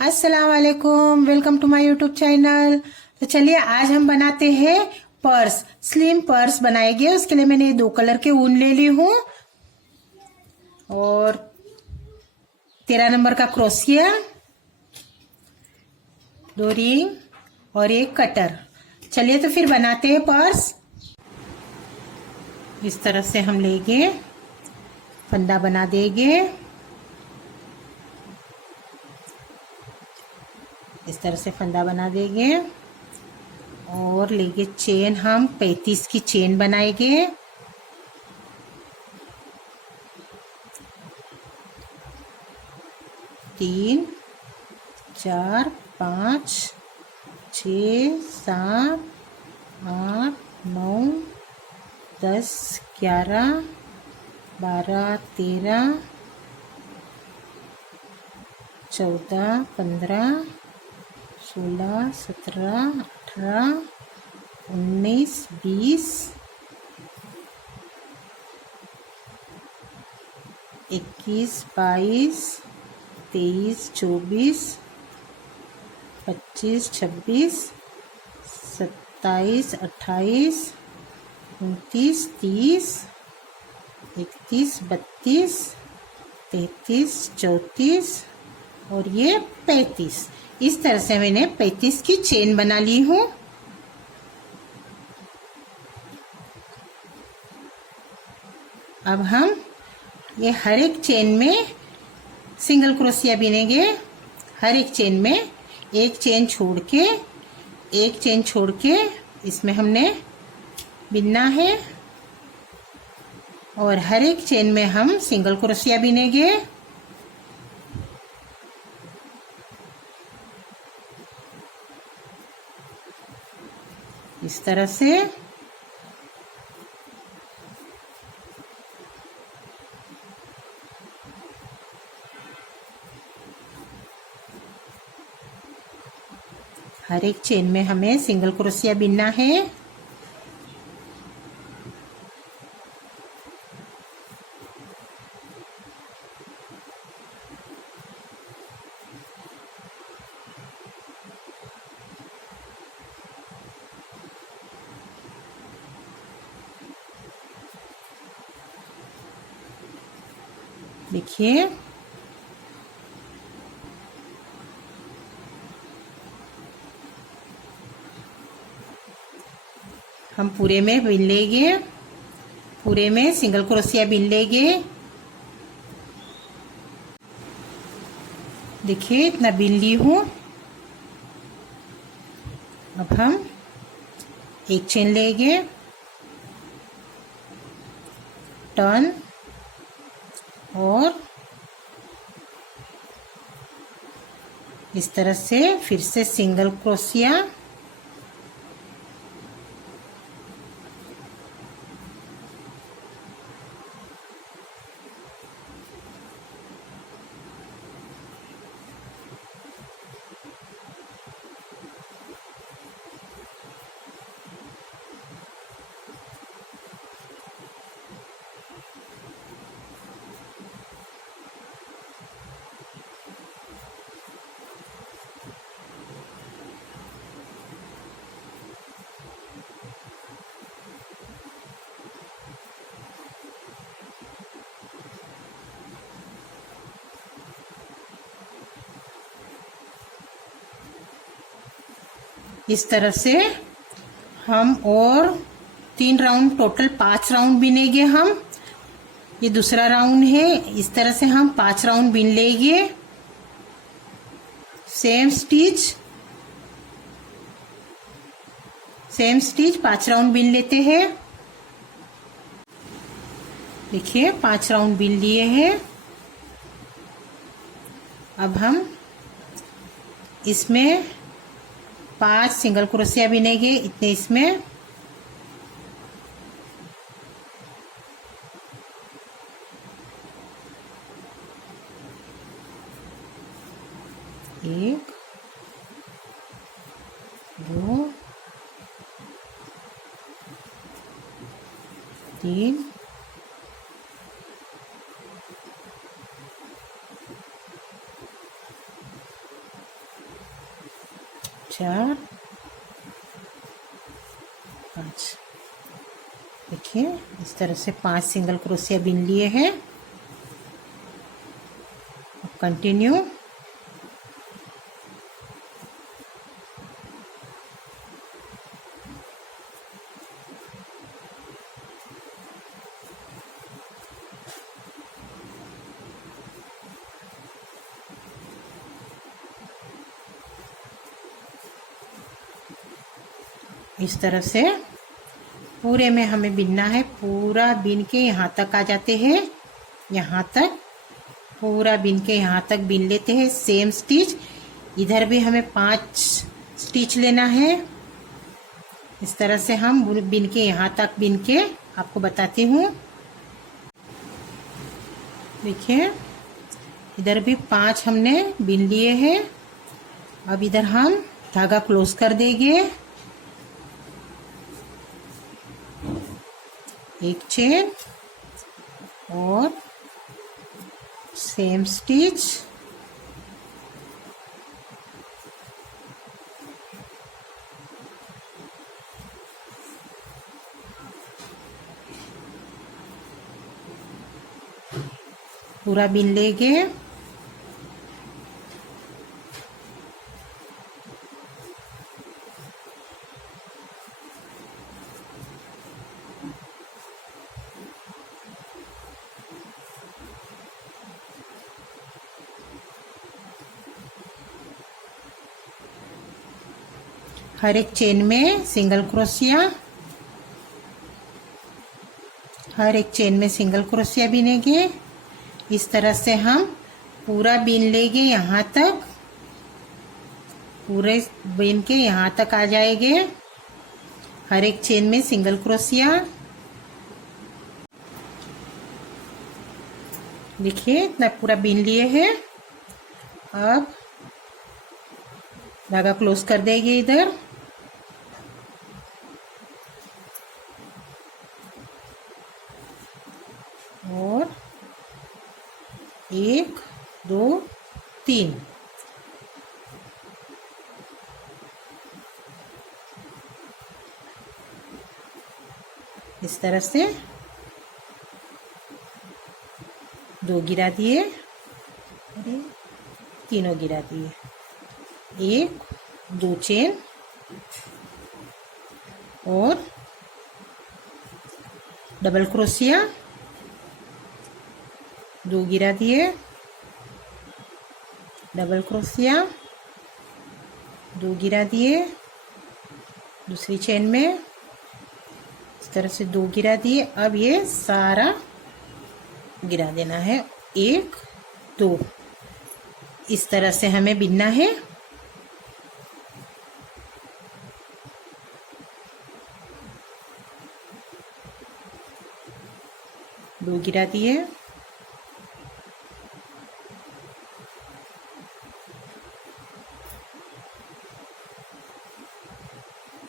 अस्सलाम वालेकुम, welcome to my YouTube channel. तो चलिए आज हम बनाते हैं पर्स, स्लिम पर्स बनाएंगे। उसके लिए मैंने 2 कलर के ऊन ले ली हूँ और 13 नंबर का क्रोशिया, 2 रिंग और 1 कटर। चलिए तो फिर बनाते हैं पर्स। इस तरह से हम लेंगे, फंदा बना देंगे। इस तरह से फंदा बना देंगे और लेंगे चेन। हम 35 की चेन बनाएंगे। तीन, 4, 5, 6, 7, 8, 9, 10, 11, 12, 13, 14, 15, 16, 17, 18, 19, 20, 21, 22, 23, 24, 25, 26, 27, 28, 29, 30, 31, 32, 33, 34 और ये 35। इस तरह से मैंने 35 की चेन बना ली हूँ। अब हम ये हर एक चेन में सिंगल क्रोशिया बिनेंगे। हर एक चेन में एक चेन छोड़ के इसमें हमने बिनना है और हर एक चेन में हम सिंगल क्रोशिया बिनेंगे। इस तरह से हर एक चेन में हमें सिंगल क्रोशिया बिनना है। देखिए हम पूरे में बिन लेंगे, पूरे में सिंगल क्रोशिया बिन लेंगे। देखिए इतना बिन ली हूँ। अब हम एक चेन लेंगे, टर्न और इस तरह से फिर से सिंगल क्रोशिया। इस तरह से हम और 3 राउंड, टोटल 5 राउंड बिनेंगे हम। ये दूसरा राउंड है। इस तरह से हम 5 राउंड बिन लेंगे। सेम स्टिच 5 राउंड बिन लेते हैं। देखिए 5 राउंड बिन लिए हैं। अब हम इसमें 5 सिंगल क्रोशिया बिनेंगे। इतने इसमें एक, 2, 3, 4, 4 5। देखिए इस तरह से 5 सिंगल क्रोशिया बीन लिए हैं। अब कंटिन्यू। इस तरह से पूरे में हमें बिनना है। पूरा बिन के यहाँ तक आ जाते हैं, यहाँ तक पूरा बिन के यहाँ तक बिन लेते हैं। सेम स्टिच इधर भी हमें 5 स्टिच लेना है। इस तरह से हम बिन के यहाँ तक बिन के आपको बताती हूँ। देखिए इधर भी 5 हमने बिन लिए हैं। अब इधर हम धागा क्लोज कर देंगे। एक चेन और सेम स्टिच, पूरा बिन लेंगे। हर एक चेन में सिंगल क्रोशिया, हर एक चेन में सिंगल क्रोशिया बिनेंगे। इस तरह से हम पूरा बिन लेंगे, यहाँ तक पूरे बिन के यहाँ तक आ जाएंगे। हर एक चेन में सिंगल क्रोशिया। देखिए इतना पूरा बिन लिए हैं। अब धागा क्लोज कर देंगे इधर। और 1 2 3 इस तरह से 2 गिरा दिए और तीनों गिरा दिए। 1 2 चेन और डबल क्रोशिया, 2 गिरा दिए, डबल क्रोशिया, 2 गिरा दिए। दूसरी चेन में इस तरह से 2 गिरा दिए। अब ये सारा गिरा देना है। 1 2 इस तरह से हमें बिनना है। दो गिरा दिए,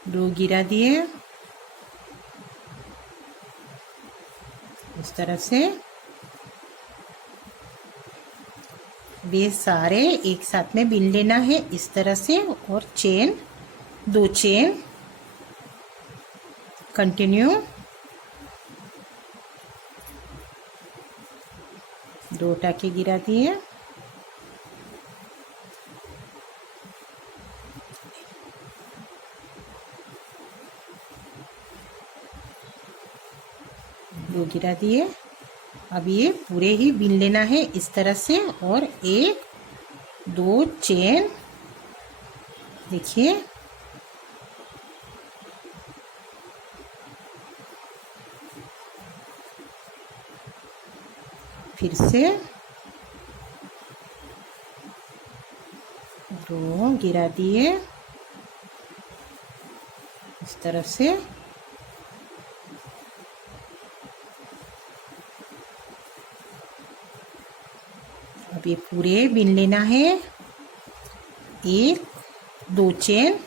दो गिरा दिए। इस तरह से ये सारे एक साथ में बिन लेना है इस तरह से। और चेन 2 चेन कंटिन्यू, 2 टाके गिरा दिए। दो गिरा दिए। अब ये पूरे ही बिन लेना है इस तरह से। और 1 2 चेन, देखिए फिर से 2 गिरा दिए इस तरह से। अब ये पूरे बिन लेना है। 1 2 चेन,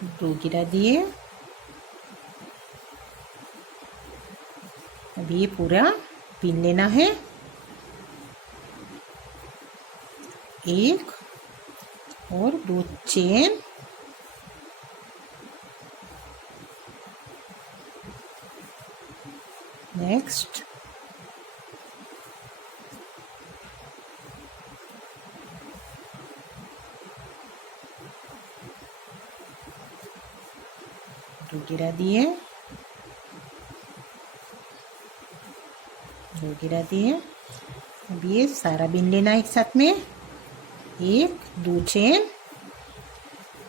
दो गिरा दिए। अब ये पूरा बीन लेना है। एक और दो चेन, नेक्स्ट दो गिरा दिए, दो गिरा दिए। अब ये सारा बीन लेना एक साथ में, एक दो चेन।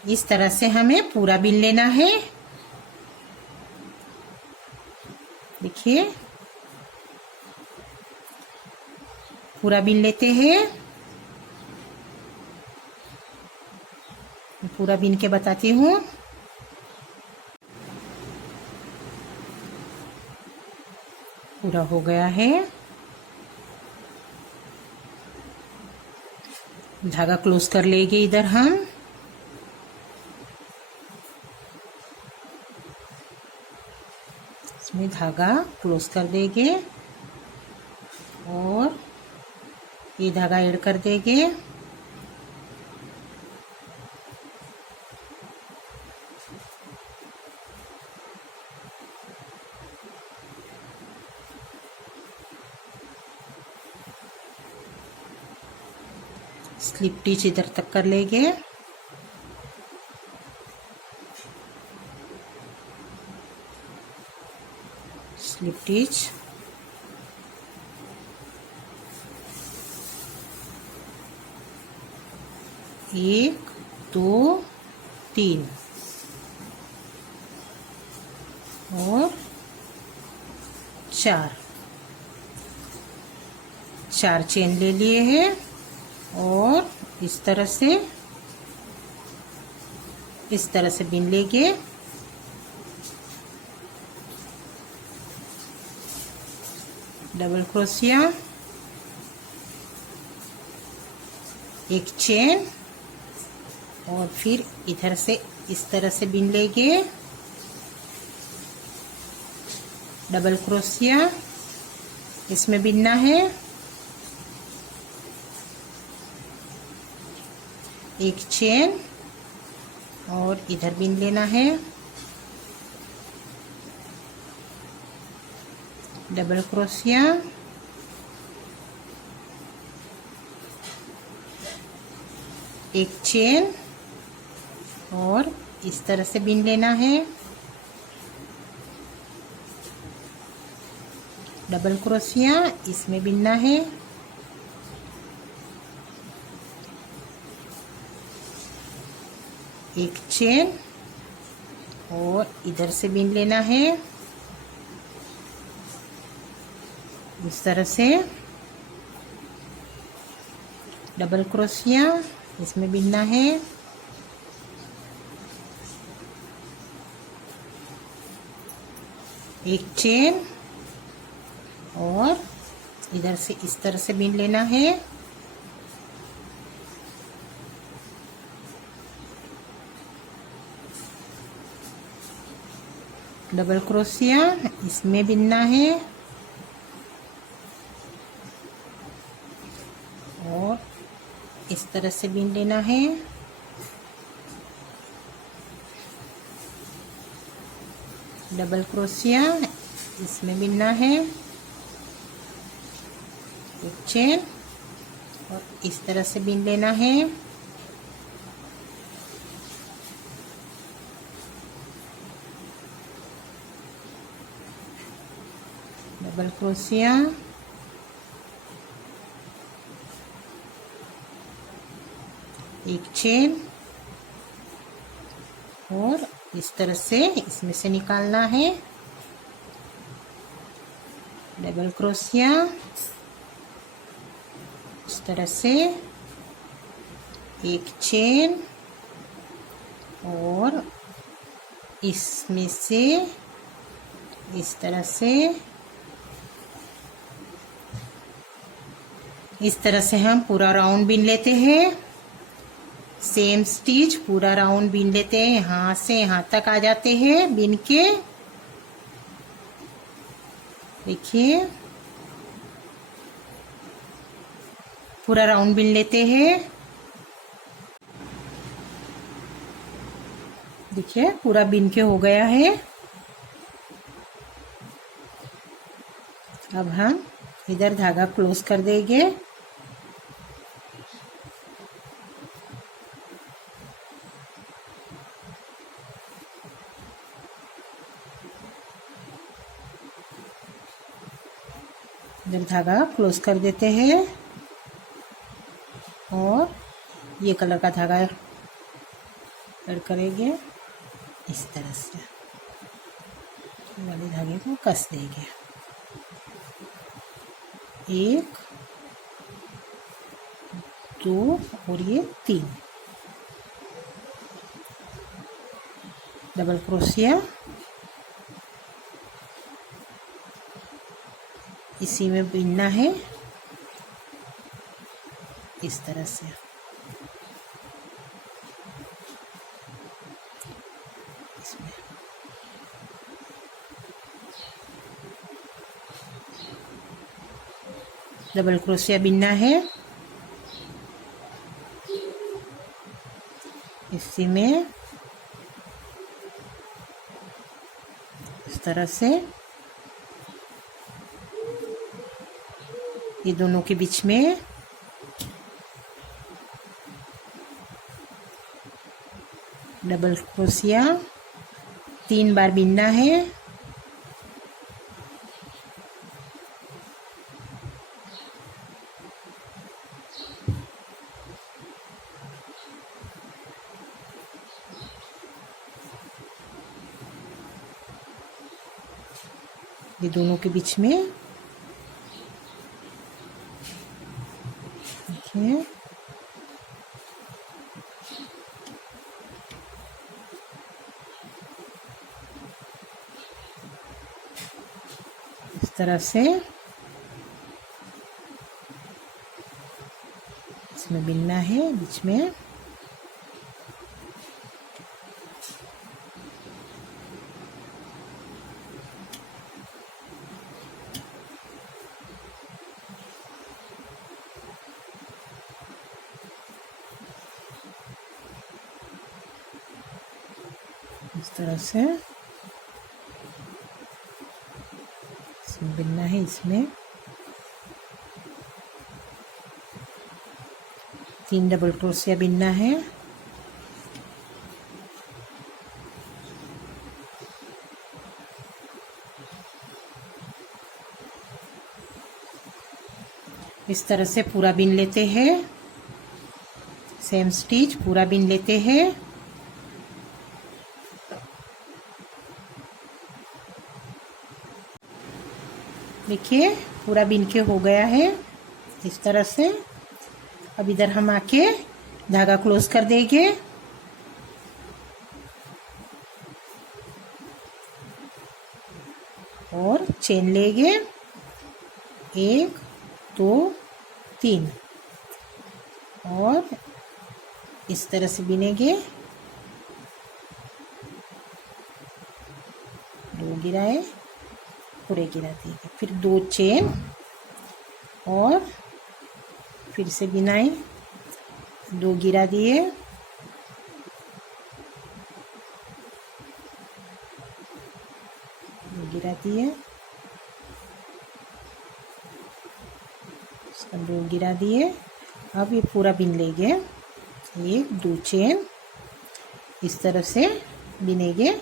इस तरह से हमें पूरा बीन लेना है। देखिए पूरा बीन लेते हैं। पूरा बीन के बताती हूँ। पूरा हो गया है। धागा क्लोज कर लेंगे इधर हम। इसमें धागा क्लोज कर देंगे और ये धागा ऐड कर देंगे। स्लिप टिच इधर तक कर लेंगे। स्लिप टिच एक दो तीन और चार, चार चेन ले लिए हैं और इस तरह से बीन लेंगे। डबल क्रोशिया, एक चेन और फिर इधर से इस तरह से बीन लेंगे। डबल क्रोशिया इसमें बीनना है। एक चेन और इधर बीन लेना है। डबल क्रोशिया, एक चेन और इस तरह से बीन लेना है। डबल क्रोशिया इसमें बीनना है। एक चेन और इधर से बीन लेना है इस तरह से। डबल क्रोशिया इसमें बीनना है। एक चेन और इधर से इस तरह से बीन लेना है। डबल क्रोशिया इसमें बीनना है और इस तरह से बीन लेना है। डबल क्रोशिया इसमें बीनना है। एक चेन और इस तरह से बीन लेना है। डबल क्रोशिया, एक चेन और इस तरह से इसमें से निकालना है। डबल क्रोशिया इस तरह से, एक चेन और इसमें से इस तरह से, इस तरह से हम पूरा राउंड बीन लेते हैं। सेम स्टिच पूरा राउंड बीन लेते हैं, यहाँ से यहाँ तक आ जाते हैं बीन के। देखिए पूरा राउंड बीन लेते हैं। देखिए पूरा बीन के हो गया है। अब हम इधर धागा क्लोज कर देंगे। इधर धागा क्लोज कर देते हैं और ये कलर का धागा ऐड करेंगे इस तरह से, वाले धागे को कस देंगे। 1 2 और ये 3 डबल क्रोशिया इसी में बिनना है इस तरह से। इसमें डबल क्रोशिया बिनना है इसी में इस तरह से। ये दोनों के बीच में डबल क्रोशिया 3 बार बिनना है। ये दोनों के बीच में देखिए इस तरह से इसमें बिनना है बीच में। इस तरह से इसमें बिनना है। इसमें 3 डबल क्रोशिया बिनना है। इस तरह से पूरा बिन लेते हैं। सेम स्टिच पूरा बिन लेते हैं। देखिए पूरा बिन के हो गया है इस तरह से। अब इधर हम आके धागा क्लोज कर देंगे। और चेन लेंगे 1 2 3 और इस तरह से बिनेंगे। 2 गिराए पूरे गिरा दिए, फिर 2 चेन और फिर से बिनाई, 2 गिरा दिए, 2 गिरा दिए, इसका 2 गिरा दिए। अब ये पूरा बिन लेंगे। 1 2 चेन इस तरह से बिनेंगे।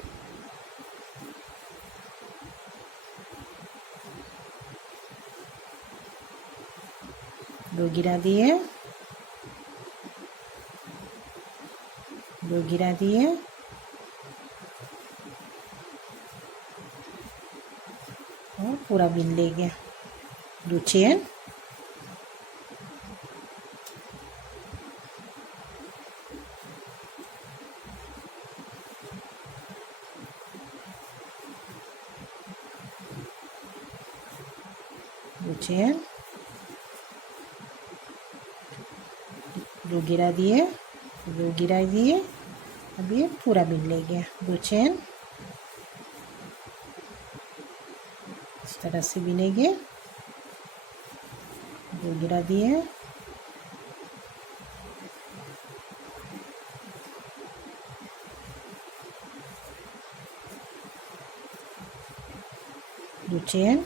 दो गिरा दिए, 2 गिरा दिए, और पूरा बिन लेंगे। 2 चेन, चेन, 2 गिरा दिए, दो गिरा दिए। अब ये पूरा बिन लेंगे, 2 चेन इस तरह से बिनेंगे। 2 गिरा दिए, दो चेन,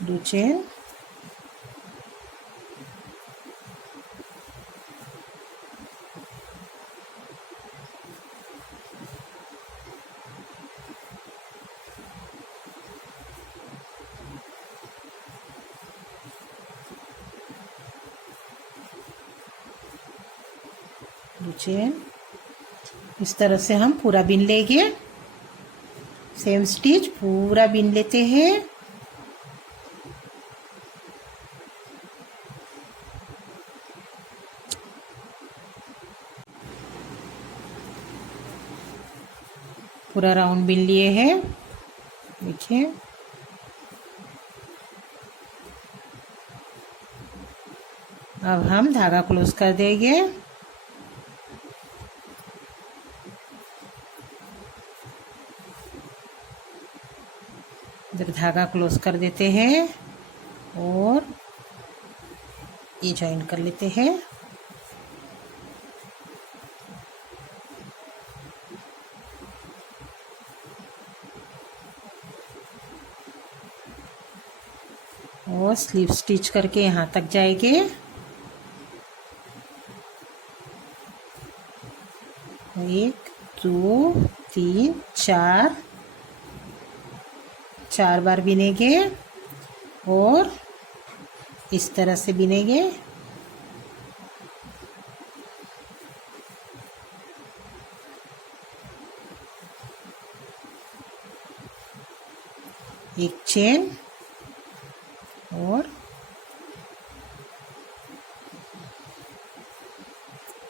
दो चेन, दो चेन। इस तरह से हम पूरा बिन लेंगे। सेम स्टिच पूरा बिन लेते हैं। पूरा राउंड बिन लिए हैं, देखिए। अब हम धागा क्लोज कर देंगे। इधर धागा क्लोज कर देते हैं और ये ज्वाइन कर लेते हैं। और स्लीव स्टिच करके यहाँ तक जाएंगे। एक, दो, तीन, चार, 4 बार बिनेंगे और इस तरह से बिनेंगे। एक चेन और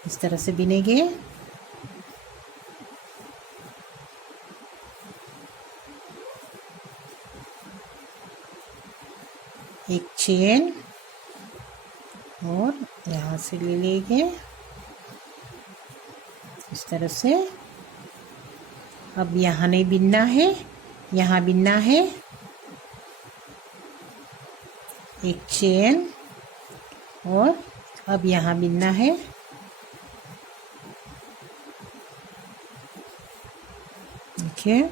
इस तरह से बिनेंगे। एक चेन और यहाँ से ले लेंगे इस तरह से। अब यहाँ नहीं बिनना है, यहाँ बिनना है। एक चेन और अब यहाँ बिनना है। देखिए,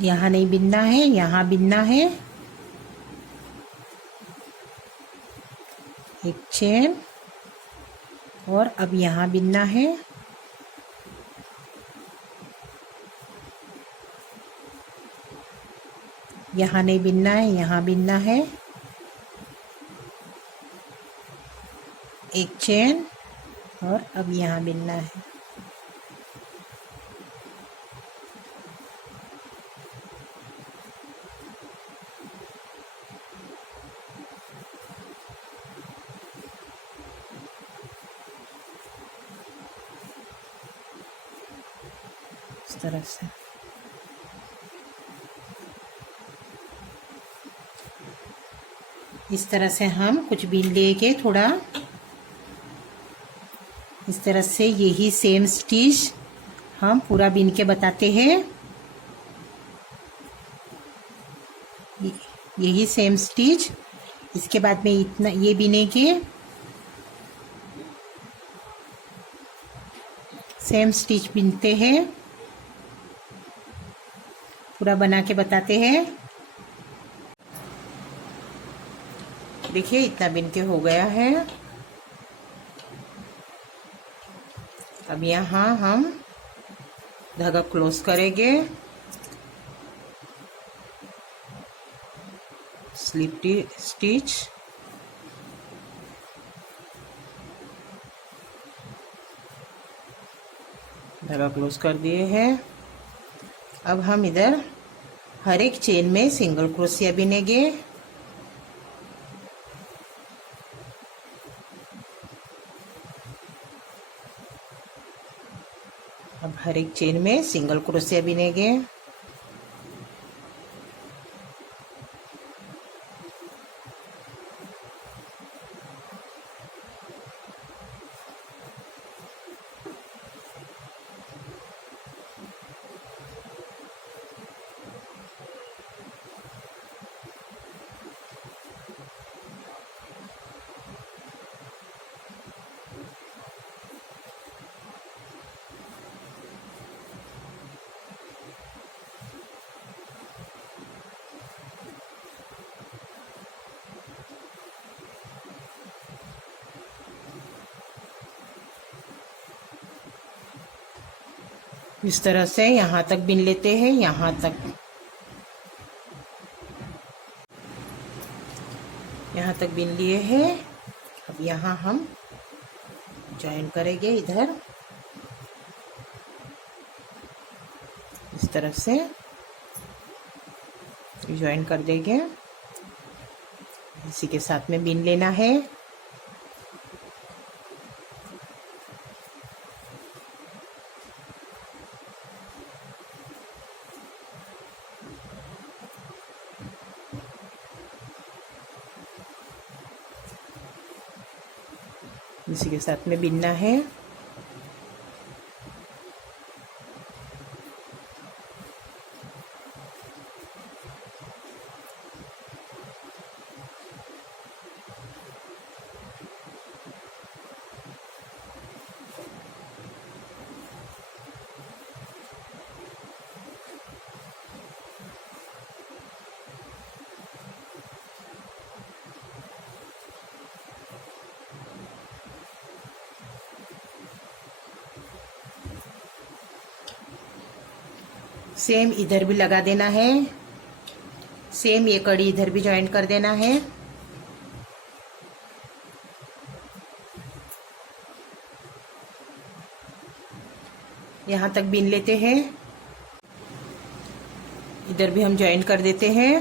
यहाँ नहीं बिनना है, यहाँ बिनना है। एक चेन और अब यहाँ बिनना है। यहाँ नहीं बिनना है, यहाँ बिनना है। एक चेन और अब यहाँ बिनना है। इस तरह से इस तरह से हम कुछ बिन लेके थोड़ा इस तरह से यही सेम स्टिच हम पूरा बिन के बताते हैं। यही सेम स्टिच, इसके बाद में इतना ये बिनेंगे। सेम स्टिच बिनते हैं, पूरा बना के बताते हैं। देखिए इतना बिन के हो गया है। अब यहाँ हम धागा क्लोज करेंगे। स्लिप स्टिच, धागा क्लोज कर दिए हैं। अब हम इधर हर एक चेन में सिंगल क्रोशिया बिनेंगे। अब हर एक चेन में सिंगल क्रोशिया बिनेंगे। इस तरह से यहाँ तक बिन लेते हैं, यहाँ तक, यहाँ तक बिन लिए हैं। अब यहाँ हम जॉइन करेंगे, इधर इस तरह से जॉइन कर देंगे। इसी के साथ में बिन लेना है। इसी के साथ में बिनना है। सेम इधर भी लगा देना है। सेम ये कड़ी इधर भी ज्वाइन कर देना है। यहाँ तक बिन लेते हैं। इधर भी हम ज्वाइन कर देते हैं।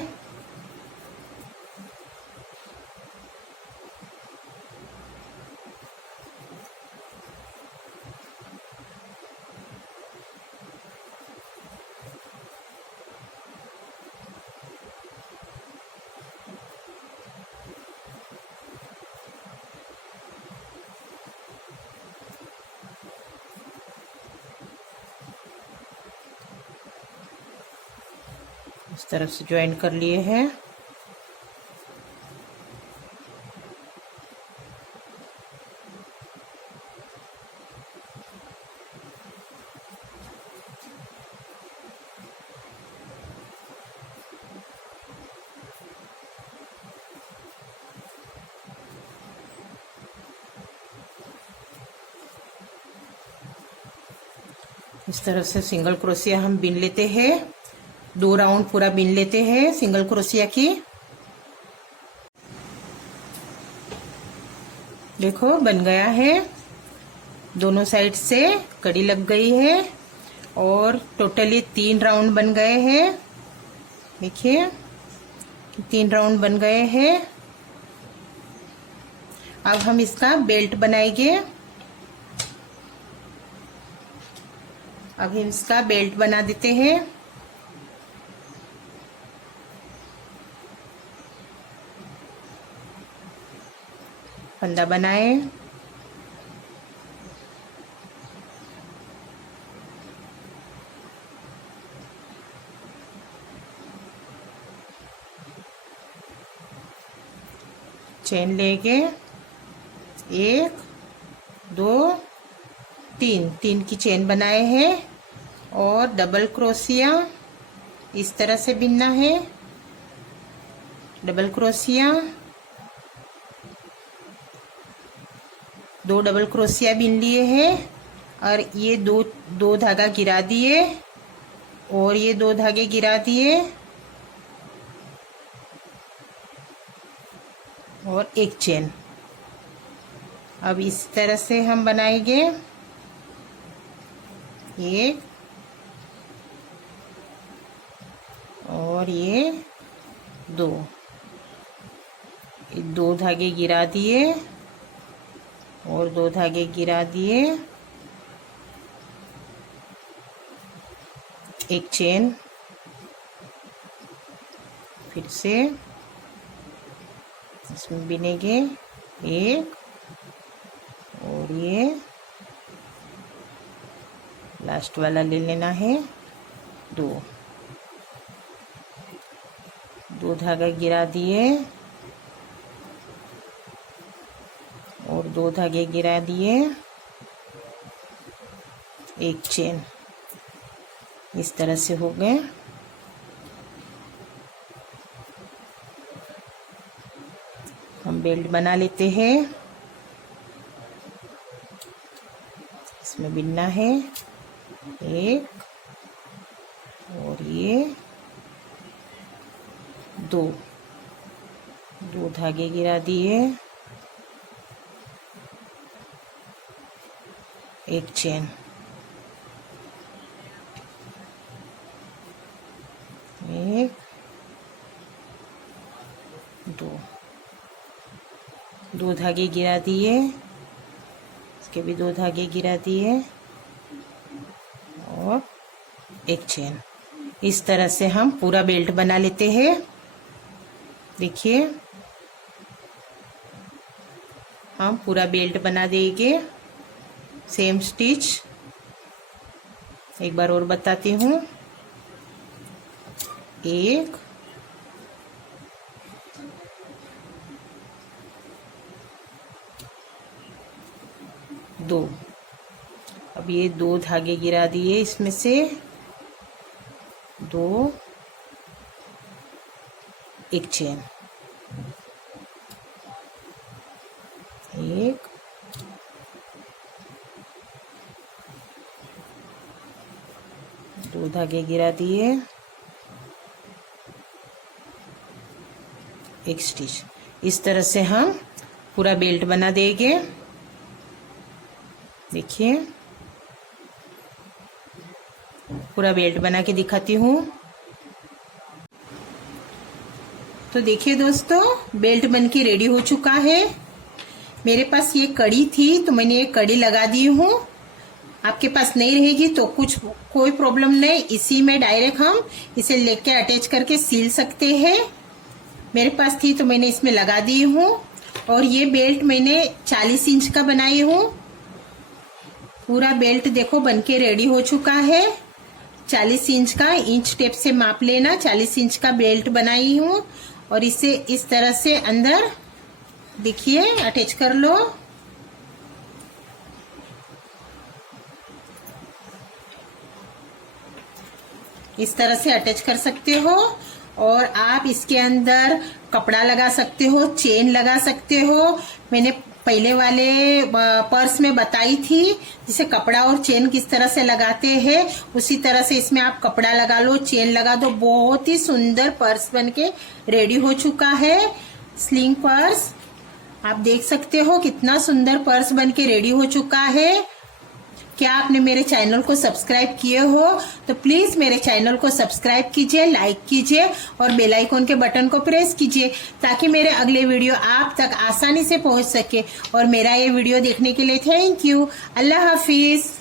इस तरफ से ज्वाइन कर लिए हैं। इस तरह से सिंगल क्रोशिया हम बिन लेते हैं। 2 राउंड पूरा बिन लेते हैं सिंगल क्रोशिया की। देखो बन गया है। दोनों साइड से कड़ी लग गई है और टोटली 3 राउंड बन गए हैं। देखिए 3 राउंड बन गए हैं। अब हम इसका बेल्ट बनाएंगे। अब हम इसका बेल्ट बना देते हैं। फंदा बनाए, चेन लेके 1 2 3 की चेन बनाए हैं और डबल क्रोशिया इस तरह से बिनना है। डबल क्रोशिया, 2 डबल क्रोशिया बिन लिए हैं और ये दो धागा गिरा दिए और ये 2 धागे गिरा दिए और 1 चेन। अब इस तरह से हम बनाएंगे। एक और ये दो, दो धागे गिरा दिए और दो धागे गिरा दिए, एक चेन, फिर से इसमें बिनेंगे एक और ये लास्ट वाला ले लेना है दो, दो धागा गिरा दिए और दो धागे गिरा दिए, एक चेन, इस तरह से हो गए। हम बेल्ट बना लेते हैं। इसमें बिनना है एक और ये दो, दो धागे गिरा दिए, एक चेन, एक दो, दो धागे गिरा दिए, इसके भी दो धागे गिरा दिए और एक चेन। इस तरह से हम पूरा बेल्ट बना लेते हैं। देखिए हम पूरा बेल्ट बना देंगे सेम स्टिच। एक बार और बताती हूँ, एक दो, अब ये दो धागे गिरा दिए, इसमें से दो, एक चेन, एक दो धागे गिरा दिए, एक स्टिच। इस तरह से हम पूरा बेल्ट बना देंगे। देखिए पूरा बेल्ट बना के दिखाती हूँ। तो देखिए दोस्तों, बेल्ट बन के रेडी हो चुका है। मेरे पास ये कड़ी थी तो मैंने ये कड़ी लगा दी हूँ। आपके पास नहीं रहेगी तो कोई प्रॉब्लम नहीं, इसी में डायरेक्ट हम इसे लेके अटैच करके सिल सकते हैं। मेरे पास थी तो मैंने इसमें लगा दी हूँ। और ये बेल्ट मैंने 40 इंच का बनाई हूँ। पूरा बेल्ट देखो बनके रेडी हो चुका है। 40 इंच का, इंच टेप से माप लेना। 40 इंच का बेल्ट बनाई हूँ और इसे इस तरह से अंदर देखिए अटैच कर लो। इस तरह से अटैच कर सकते हो और आप इसके अंदर कपड़ा लगा सकते हो, चेन लगा सकते हो। मैंने पहले वाले पर्स में बताई थी जिसे कपड़ा और चेन किस तरह से लगाते हैं, उसी तरह से इसमें आप कपड़ा लगा लो, चेन लगा दो। बहुत ही सुंदर पर्स बनके रेडी हो चुका है। स्लिंग पर्स आप देख सकते हो कितना सुंदर पर्स बनके रेडी हो चुका है। क्या आपने मेरे चैनल को सब्सक्राइब किए हो तो प्लीज मेरे चैनल को सब्सक्राइब कीजिए, लाइक कीजिए और बेल आइकन के बटन को प्रेस कीजिए ताकि मेरे अगले वीडियो आप तक आसानी से पहुंच सके। और मेरा ये वीडियो देखने के लिए थैंक यू। Allah Hafiz.